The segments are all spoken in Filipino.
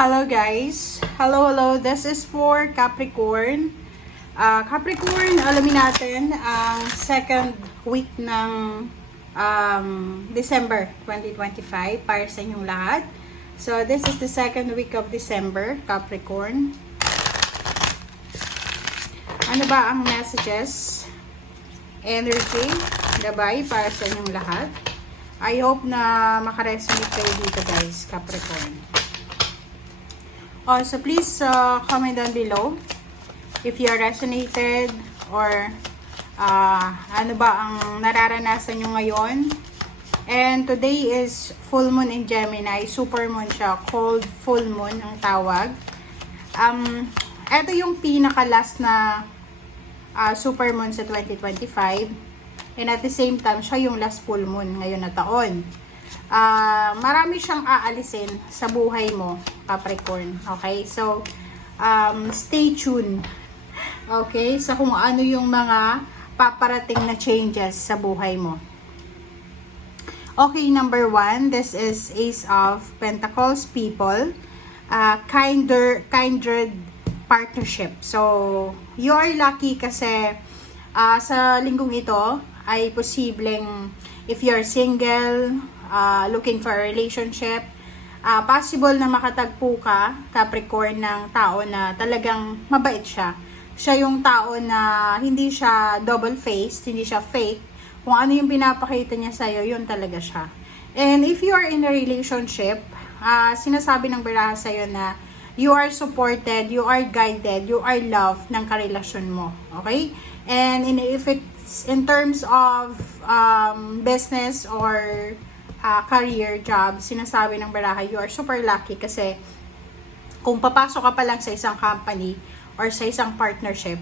Hello guys. Hello. This is for Capricorn. Capricorn, alamin natin ang second week ng December 2025 para sa inyong lahat. So, this is the second week of December, Capricorn. Ano ba ang messages, energy, gabay para sa inyong lahat? I hope na makaresonate kayo dito guys, Capricorn. So please comment down below if you are resonated or ano ba ang nararanasan nyo ngayon. And today is full moon in Gemini, super moon siya, cold full moon ang tawag. Ito yung pinaka last na super moon sa 2025, and at the same time siya yung last full moon ngayon na taon. Marami siyang aalisin sa buhay mo, Capricorn. Okay? So, stay tuned. Okay? Sa kung ano yung mga paparating na changes sa buhay mo. Okay, number 1. This is Ace of Pentacles, people. Kindred partnership. So, you are lucky kasi sa linggong ito ay posibleng if you're single, looking for a relationship, possible na makatagpo ka, Capricorn, ng tao na talagang mabait siya. Siya yung tao na hindi siya double-faced, hindi siya fake. Kung ano yung pinapakita niya sa'yo, yun talaga siya. And if you are in a relationship, sinasabi ng baraha sa'yo na you are supported, you are guided, you are loved ng karelasyon mo. Okay? And if it's in terms of business or career, job, sinasabi ng baraha, you are super lucky kasi kung papasok ka pa lang sa isang company or sa isang partnership,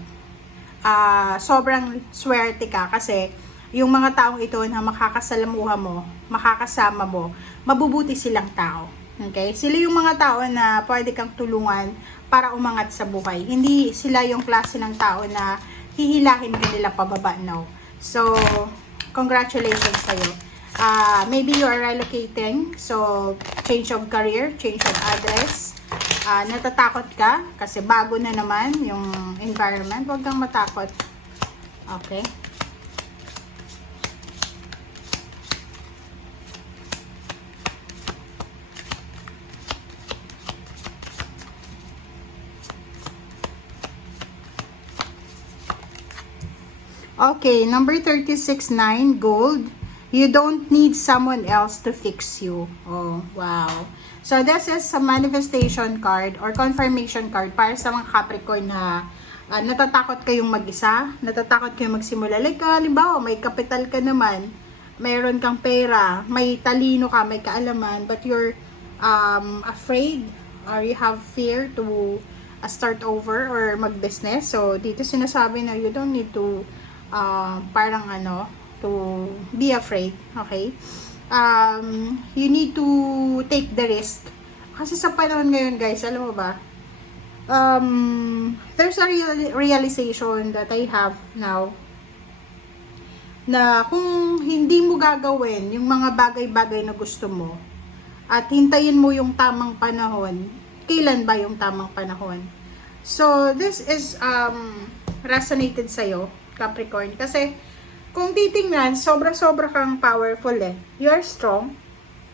sobrang swerte ka kasi yung mga taong ito na makakasalamuha mo, makakasama mo, mabubuti silang tao. Okay? Sila yung mga tao na pwede kang tulungan para umangat sa buhay. Hindi sila yung klase ng tao na hihilahin ka nila pababa, no. So, congratulations sa'yo. Maybe you are relocating, so change of career, change of address. Natatakot ka kasi bago na naman yung environment. Huwag kang matakot. Okay. Okay, number 36-9, gold. You don't need someone else to fix you. Oh, wow. So, this is a manifestation card or confirmation card para sa mga Capricorn na natatakot kayong mag-isa, natatakot kayong magsimula. Like, halimbawa, may kapital ka naman, mayroon kang pera, may talino ka, may kaalaman, but you're afraid or you have fear to start over or mag-business. So, dito sinasabi na you don't need to to be afraid, okay? You need to take the risk. Kasi sa panahon ngayon, guys, alam mo ba, there's a realization that I have now na kung hindi mo gagawin yung mga bagay-bagay na gusto mo at hintayin mo yung tamang panahon, kailan ba yung tamang panahon? So, this is resonated sa'yo, Capricorn, kasi kung titingnan, sobra-sobra kang powerful eh. You are strong,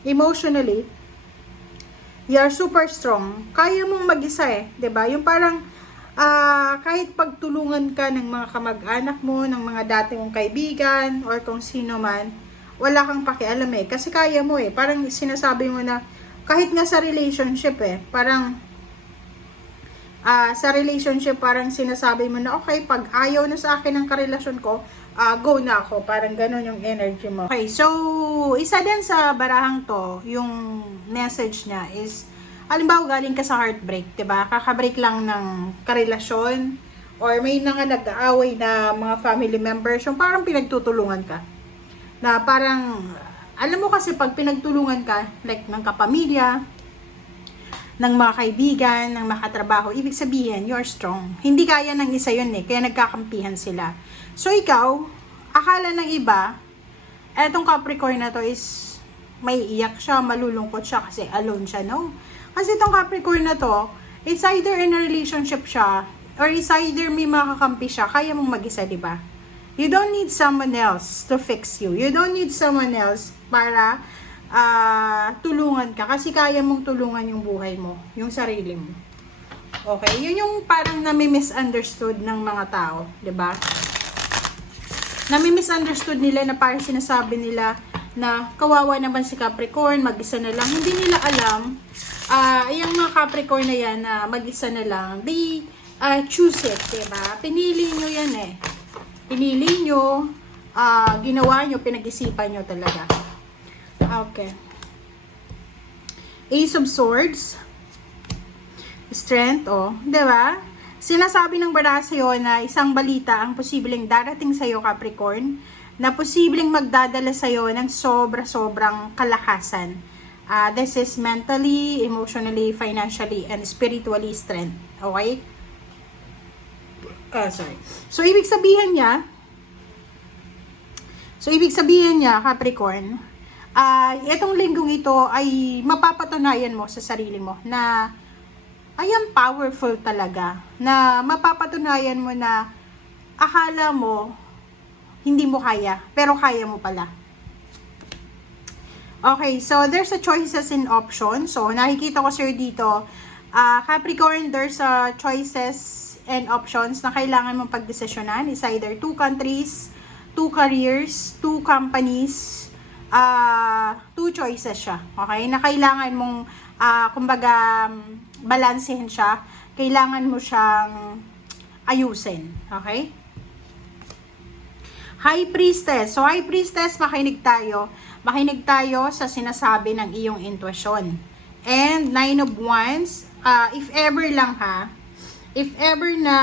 emotionally, you are super strong. Kaya mong mag-isa eh, 'di ba? Yung parang kahit pagtulungan ka ng mga kamag-anak mo, ng mga dati mong kaibigan, or kung sino man, wala kang pakialam eh. Kasi kaya mo eh. Parang sinasabi mo na, kahit nga sa relationship eh, parang sa relationship, parang sinasabi mo na, okay, pag ayaw na sa akin ang karelasyon ko, go na ako. Parang ganun yung energy mo. Okay, so, isa din sa barahang to, yung message niya is, halimbawa galing ka sa heartbreak, diba? Kakabreak lang ng karelasyon, or may nga nag-aaway na mga family members, yung parang pinagtutulungan ka. Na parang, alam mo kasi pag pinagtulungan ka, like ng kapamilya, ng mga kaibigan, ng makatrabaho, ibig sabihin, you're strong. Hindi kaya ng isa yun eh, kaya nagkakampihan sila. So, ikaw, akala ng iba, etong Capricorn na to is may iyak siya, malulungkot siya kasi alone siya, no? Kasi itong Capricorn na to, it's either in a relationship siya, or it's either may makakampi siya, kaya mong mag-isa, di ba? You don't need someone else to fix you. You don't need someone else para tulungan ka. Kasi kaya mong tulungan yung buhay mo, yung sarili mo. Okay? Yun yung parang nami-misunderstood ng mga tao, di ba? Nami-misunderstood nila na parang sinasabi nila na kawawa naman si Capricorn, mag-isa na lang. Hindi nila alam, yung mga Capricorn na yan na mag-isa na lang, they choose it, diba? Pinili nyo yan eh. Pinili nyo, ginawa nyo, pinag-isipan nyo talaga. Okay. Ace of Swords. Strength, oh. Diba? Sinasabi ng bara sa'yo na isang balita ang posibleng darating sa'yo, Capricorn, na posibleng magdadala sa'yo ng sobra-sobrang kalakasan. This is mentally, emotionally, financially, and spiritually strength. Okay? Sorry. So, ibig sabihin niya, Capricorn, itong linggong ito ay mapapatunayan mo sa sarili mo na I am powerful talaga. Na mapapatunayan mo na akala mo hindi mo kaya, pero kaya mo pala. Okay, so there's a choices and options. So, nakikita ko sir dito, Capricorn, there's a choices and options na kailangan mong pagdesisyonan. Is either 2 countries, 2 careers, 2 companies, 2 choices siya. Okay? Na kailangan mong, kumbaga, balansehin siya. Kailangan mo siyang ayusin. Okay? High Priestess. So, High Priestess, makinig tayo. Makinig tayo sa sinasabi ng iyong intuition. And 9 of Wands, if ever lang ha, if ever na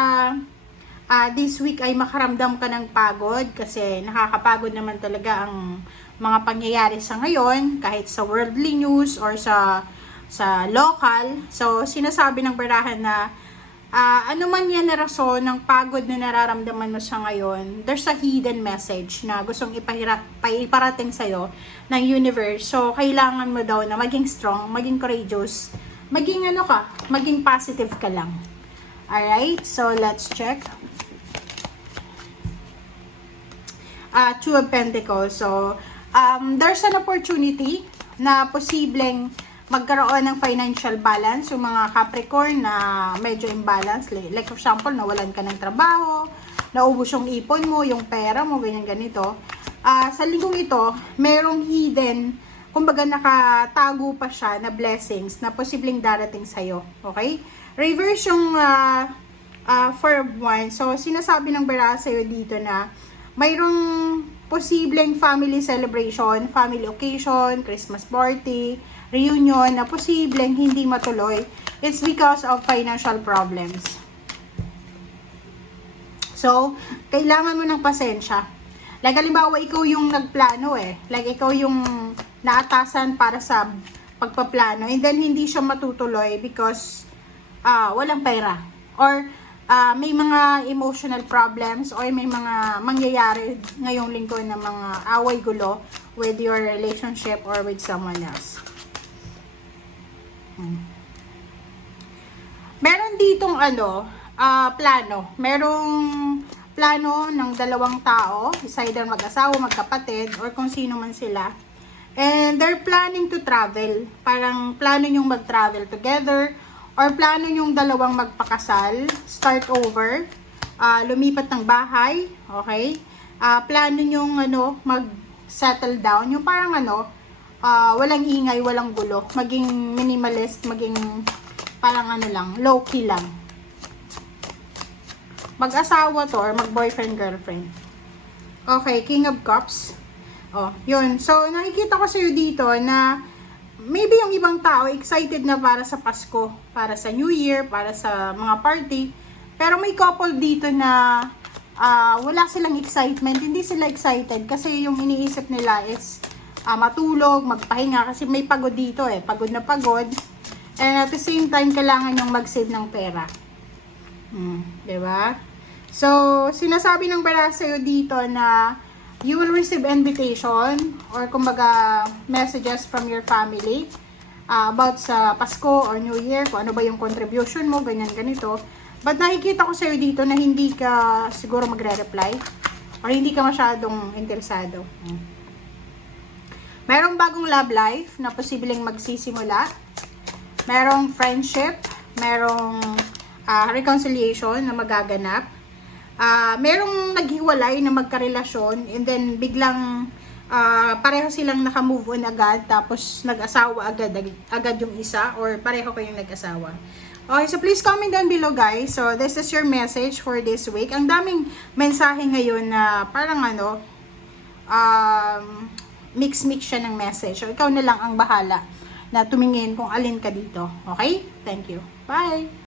this week ay makaramdam ka ng pagod, kasi nakakapagod naman talaga ang mga pangyayari sa ngayon, kahit sa worldly news or sa local. So, sinasabi ng barahan na ano man yan na rason ng pagod na nararamdaman mo sa ngayon, there's a hidden message na gustong iparating sa'yo ng universe. So, kailangan mo daw na maging strong, maging courageous, maging maging positive ka lang. Alright, so let's check. 2 of Pentacles. So, there's an opportunity na posibleng magkaroon ng financial balance yung mga Capricorn na medyo imbalance. Like for example, nawalan ka ng trabaho, naubos yung ipon mo, yung pera mo, ganyan ganito. Sa linggong ito, merong hidden, kumbaga nakatago pa siya na blessings na posibleng darating sa'yo. Okay? Reverse yung 4 of Wands. So, sinasabi ng bara sa'yo dito na mayroong posibleng family celebration, family occasion, Christmas party, reunion na posibleng hindi matuloy. It's because of financial problems. So, kailangan mo ng pasensya. Like, halimbawa, ikaw yung nagplano eh. Like, ikaw yung naatasan para sa pagpaplano. And then, hindi siya matutuloy because walang pera. Or, may mga emotional problems or may mga mangyayari ngayong linggo na mga away gulo with your relationship or with someone else. Meron ditong plano. Merong plano ng dalawang tao, either mag-asawa, magkapatid, or kung sino man sila. And they're planning to travel. Parang plano nyong mag-travel together, or plano nyong dalawang magpakasal, start over, lumipat ng bahay, okay? Plano nyong mag-settle down, yung parang walang ingay, walang gulo, maging minimalist, maging parang lang, low-key lang. Mag-asawa to or mag-boyfriend, girlfriend. Okay, King of Cups. Oh, yun. So, nakikita ko sa'yo dito na maybe yung ibang tao excited na para sa Pasko, para sa New Year, para sa mga party. Pero may couple dito na wala silang excitement. Hindi sila excited kasi yung iniisip nila is matulog, magpahinga kasi may pagod dito eh. Pagod na pagod. And at the same time, kailangan yung mag-save ng pera. Diba? So, sinasabi ng bara sa'yo dito na you will receive invitation or kumbaga messages from your family about sa Pasko or New Year, kung ano ba yung contribution mo, ganyan, ganito. But nakikita ko sa'yo dito na hindi ka siguro magre-reply or hindi ka masyadong interesado. Merong bagong love life na posibleng magsisimula. Merong friendship, merong reconciliation na magaganap. Merong naghiwalay na magkarelasyon and then biglang pareho silang naka-move on agad tapos nag-asawa agad yung isa or pareho kayong nag-asawa. Okay, so please comment down below guys. So this is your message for this week. Ang daming mensahe ngayon na parang mix-mix siya ng message. So ikaw na lang ang bahala na tumingin kung alin ka dito. Okay? Thank you. Bye!